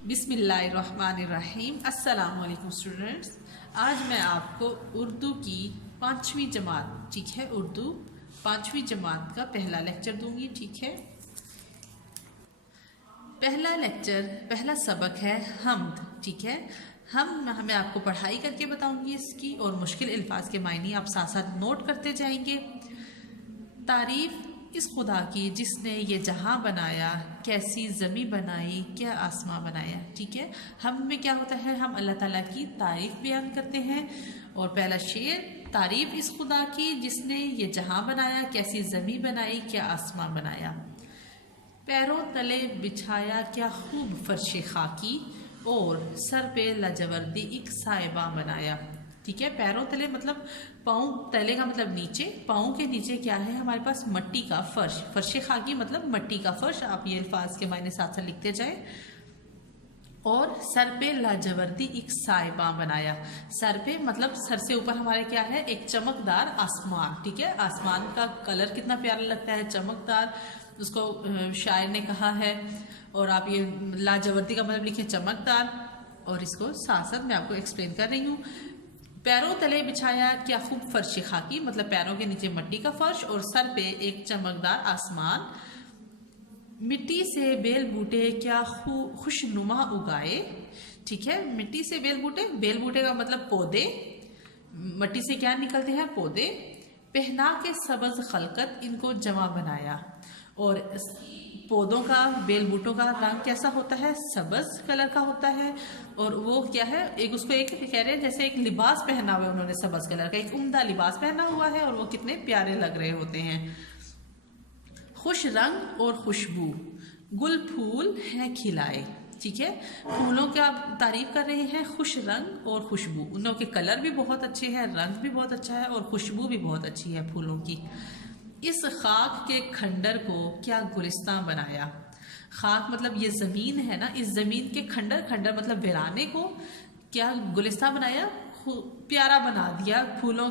बिस्मिल्लाहिर्रहमानिर्रहीम। अस्सलाम वालेकुम स्टूडेंट्स। आज मैं आपको उर्दू की 5वीं जमात, ठीक है, उर्दू 5वीं जमात का पहला लेक्चर दूंगी, ठीक है। पहला सबक है हम्द, ठीक है। मैं आपको पढ़ाई करके बताऊंगी इसकी, और मुश्किल अल्फाज के मायने आप साथ साथ नोट करते जाएंगे। तारीफ इस खुदा की जिसने ये जहां बनाया, कैसी ज़मी बनाई, क्या आसमां बनाया, ठीक है। हम में क्या होता है, हम अल्लाह ताला की तारीफ बयान करते हैं। और पहला शेर, तारीफ इस खुदा की जिसने ये जहां बनाया, कैसी ज़मी बनाई, क्या आसमां बनाया। पैरों तले बिछाया क्या खूब फर्श खाकी, और सर पे लाजवर्दी एक साहिबा बनाया, ठीक है। पैरों तले मतलब पाँव तले का मतलब नीचे, पाँव के नीचे क्या है हमारे पास, मट्टी का फर्श। फर्श खाकी मतलब मट्टी का फर्श। आप ये अल्फाज के मायने साथ साथ लिखते जाएं। और सर पे लाजवर्दी एक साहिबा बनाया। सर पे मतलब सर से ऊपर हमारे क्या है, एक चमकदार आसमान, ठीक है। आसमान का कलर कितना प्यारा लगता है, चमकदार, उसको शायर ने कहा है। और आप ये लाजवर्दी का मतलब लिखे चमकदार, और इसको साथ साथ मैं आपको एक्सप्लेन कर रही हूँ। पैरों तले बिछाया क्या खूब फर्श खाकी, मतलब पैरों के नीचे मट्टी का फर्श और सर पे एक चमकदार आसमान। मिट्टी से बेल बूटे क्या खुशनुमा उगाए, ठीक है। मिट्टी से बेल बूटे का मतलब पौधे, मट्टी से क्या निकलते हैं, पौधे। पहना के सबज खलकत इनको जमा बनाया। और पौधों का, बेल बूटों का रंग कैसा होता है, सबज कलर का होता है। और वो क्या है, उसको कह रहे हैं जैसे एक लिबास पहना हुआ है उन्होंने, सबज कलर का एक उम्दा लिबास पहना हुआ है, और वो कितने प्यारे लग रहे होते हैं। खुश रंग और खुशबू, गुल फूल हैं खिलाए, ठीक है। फूलों का तारीफ कर रहे हैं, खुश रंग और खुशबू, उनों के कलर भी बहुत अच्छे हैं, रंग भी बहुत अच्छा है, और खुशबू भी बहुत अच्छी है फूलों की। इस खाक के खंडर को क्या गुलिस्तान बनाया। खाक मतलब ये ज़मीन है ना, इस ज़मीन के खंडर मतलब वीराने को क्या गुलिस्तान बनाया, प्यारा बना दिया, फूलों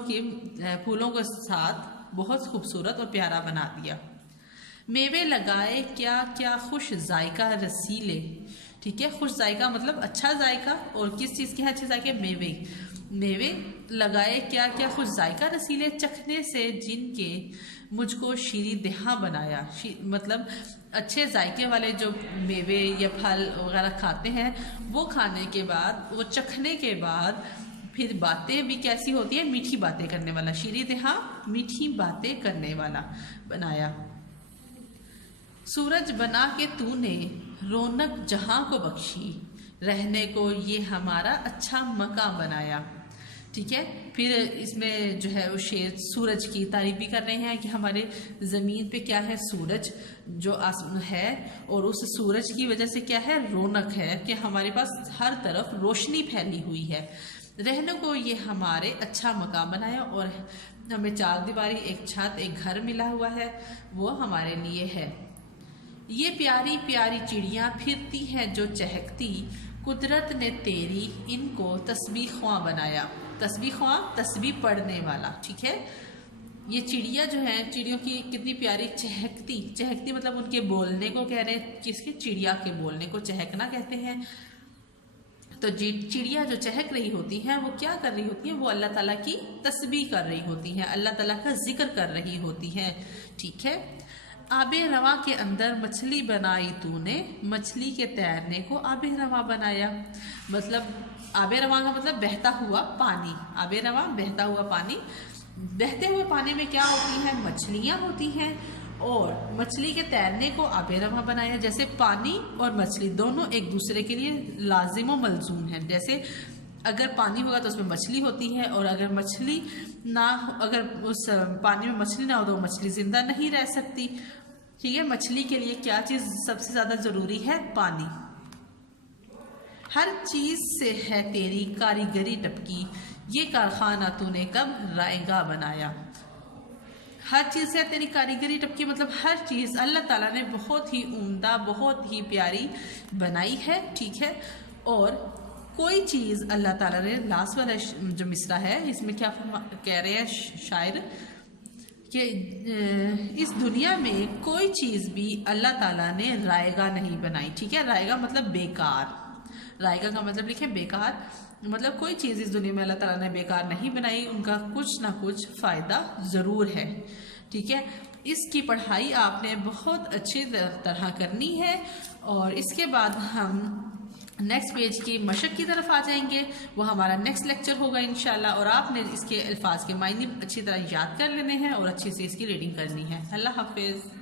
के साथ बहुत खूबसूरत और प्यारा बना दिया। मेवे लगाए क्या क्या खुश जायका रसीले, ठीक है। खुश जायका मतलब अच्छा जायका, और किस चीज़ के अच्छे जायके, मेवे लगाए क्या क्या खुश जायका रसीले, चखने से जिनके मुझको शीरी देहा बनाया। मतलब अच्छे जायके वाले जो मेवे या फल वगैरह खाते हैं, वो खाने के बाद, वो चखने के बाद फिर बातें भी कैसी होती है, मीठी बातें करने वाला। शीरी देहा मीठी बातें करने वाला बनाया। सूरज बना के तूने रौनक जहां को बख्शी, रहने को ये हमारा अच्छा मकाम बनाया, ठीक है। फिर इसमें जो है वो शेर सूरज की तारीफ भी कर रहे हैं कि हमारे ज़मीन पे क्या है, सूरज जो है, और उस सूरज की वजह से क्या है, रौनक है कि हमारे पास हर तरफ रोशनी फैली हुई है। रहने को ये हमारे अच्छा मकाम बनाया, और हमें 4 दीवारी, एक छत, एक घर मिला हुआ है, वो हमारे लिए है। ये प्यारी प्यारी चिड़ियाँ फिरती हैं जो चहकती, कुदरत ने तेरी इनको तस्बीह ख्वां बनाया। तस्बीह ख्वां तस्बीह पढ़ने वाला, ठीक है। ये चिड़िया जो है, चिड़ियों की कितनी प्यारी चहकती मतलब उनके बोलने को कह रहे हैं, किसके, चिड़िया के बोलने को चहकना कहते हैं। तो चिड़िया जो चहक रही होती हैं, वो क्या कर रही होती हैं, वो अल्लाह ताला की तस्बीह कर रही होती हैं, अल्लाह ताला का जिक्र कर रही होती हैं, ठीक है। आबे रवा के अंदर मछली बनाई तूने, मछली के तैरने को आबे रवा बनाया। मतलब आबे रवा का मतलब बहता हुआ पानी, आबे रवा बहता हुआ पानी। बहते हुए पानी में क्या होती है, मछलियाँ होती हैं, और मछली के तैरने को आबे रवा बनाया। जैसे पानी और मछली दोनों एक दूसरे के लिए लाजिम व मलजूम है। जैसे अगर पानी होगा तो उसमें मछली होती है, और अगर मछली ना, अगर उस पानी में मछली ना हो तो मछली जिंदा नहीं रह सकती, ठीक है। मछली के लिए क्या चीज़ सबसे ज़्यादा ज़रूरी है, पानी। हर चीज़ से है तेरी कारीगरी टपकी, ये कारखाना तूने कब रायगा बनाया। हर चीज़ से तेरी कारीगरी टपकी मतलब हर चीज़ अल्लाह ताला ने बहुत ही उम्दा, बहुत ही प्यारी बनाई है, ठीक है। और कोई चीज़ अल्लाह ताला ने, लास्ट वाला जो मिसरा है इसमें क्या कह रहे हैं शायर, कि इस दुनिया में कोई चीज़ भी अल्लाह ताला ने रायगा नहीं बनाई, ठीक है। रायगा मतलब बेकार, رائگہ کا مطلب لکھیں بیکار، مطلب کوئی چیز اس دنیا میں اللہ تعالیٰ نے بیکار نہیں بنائی، ان کا کچھ نہ کچھ فائدہ ضرور ہے، ٹھیک ہے۔ اس کی پڑھائی آپ نے بہت اچھی طرح کرنی ہے، اور اس کے بعد ہم نیکسٹ پیج کی مشق کی طرف آ جائیں گے، وہ ہمارا نیکسٹ لیکچر ہوگا انشاءاللہ، اور آپ نے اس کے الفاظ کے معنی اچھی طرح یاد کر لینے ہیں اور اچھی سے اس کی ریڈنگ کرنی ہے۔ اللہ حافظ۔